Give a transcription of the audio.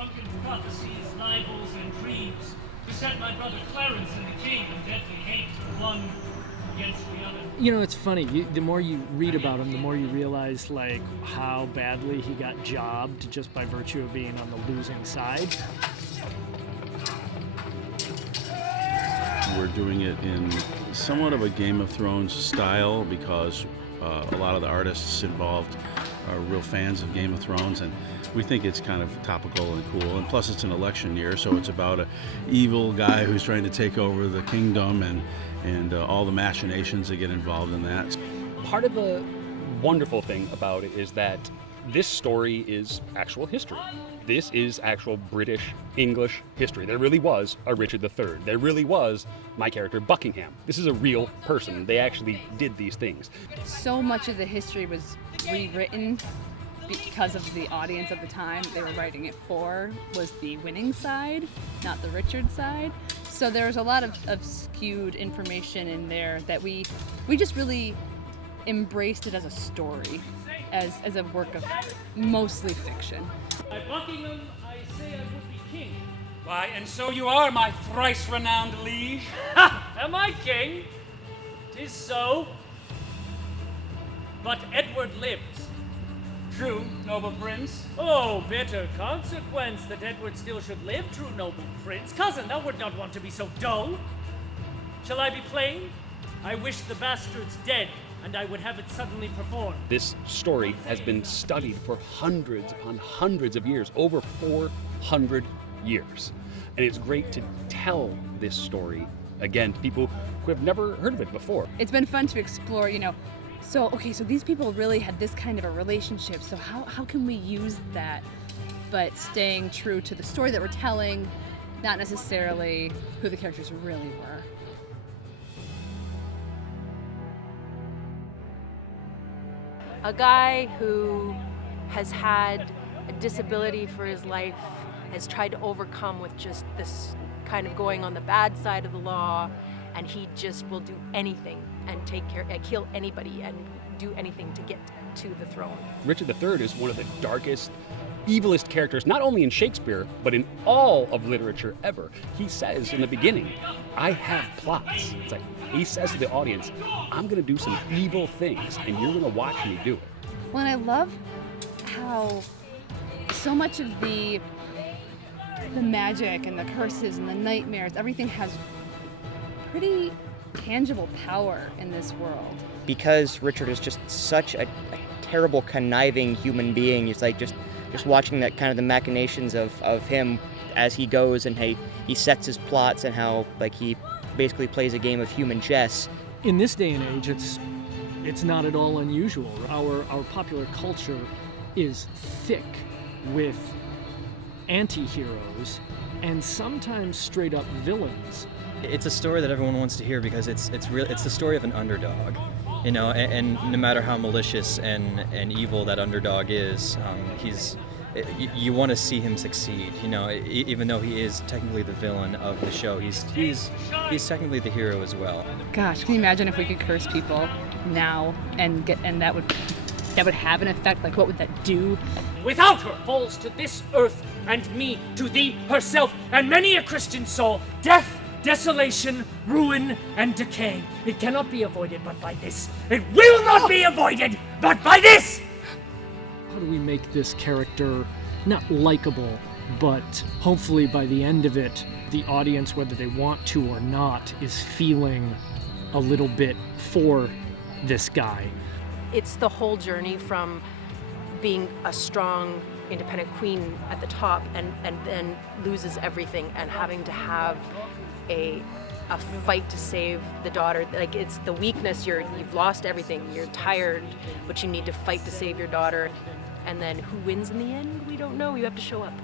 drunken prophecies, libels, and dreams to set my brother Clarence and the king in deadly hate for one against the other. You know, it's funny. The more you read about him, the more you realize like how badly he got jobbed just by virtue of being on the losing side. We're doing it in somewhat of a Game of Thrones style because a lot of the artists involved are real fans of Game of Thrones, and we think it's kind of topical and cool. And plus, it's an election year, so it's about an evil guy who's trying to take over the kingdom and all the machinations that get involved in that. Part of the wonderful thing about it is that this story is actual history. This is actual British, English history. There really was a Richard III. There really was my character Buckingham. This is a real person. They actually did these things. So much of the history was rewritten because of the audience of the time they were writing it for was the winning side, not the Richard side. So there was a lot of skewed information in there that we just really embraced it as a story, as a work of mostly fiction. By Buckingham, I say I would be king. Why, and so you are, my thrice-renowned liege. Ha! Am I king? 'Tis so. But Edward lives. True, noble prince. Oh, bitter consequence that Edward still should live, true noble prince. Cousin, thou would not want to be so dull. Shall I be plain? I wish the bastards dead, and I would have it suddenly performed. This story has been studied for hundreds upon hundreds of years, over 400 years. And it's great to tell this story again to people who have never heard of it before. It's been fun to explore, so these people really had this kind of a relationship, so how can we use that, but staying true to the story that we're telling, not necessarily who the characters really were. A guy who has had a disability for his life has tried to overcome with just this kind of going on the bad side of the law, and he just will do anything and kill anybody and do anything to get to the throne. Richard III is one of the darkest, evilest characters, not only in Shakespeare, but in all of literature ever. He says in the beginning, I have plots. It's like, he says to the audience, I'm gonna do some evil things, and you're gonna watch me do it. Well, and I love how so much of the magic and the curses and the nightmares, everything has pretty tangible power in this world. Because Richard is just such a terrible, conniving human being, it's like just watching that kind of the machinations of him as he goes and he sets his plots and how like he basically plays a game of human chess. In this day and age, it's not at all unusual. Our popular culture is thick with anti-heroes and sometimes straight up villains. It's a story that everyone wants to hear because it's the story of an underdog, and no matter how malicious and evil that underdog is, you want to see him succeed, even though he is technically the villain of the show, he's technically the hero as well. Gosh, can you imagine if we could curse people now and that would have an effect? Like, what would that do? Without her falls to this earth, and me to thee herself, and many a Christian soul, death, desolation, ruin, and decay. It cannot be avoided but by this. It will not be avoided but by this! How do we make this character not likable, but hopefully by the end of it, the audience, whether they want to or not, is feeling a little bit for this guy? It's the whole journey from being a strong, independent queen at the top and then loses everything and having to have a fight to save the daughter. Like, it's the weakness, you've lost everything, you're tired, but you need to fight to save your daughter. And then who wins in the end? We don't know. You have to show up.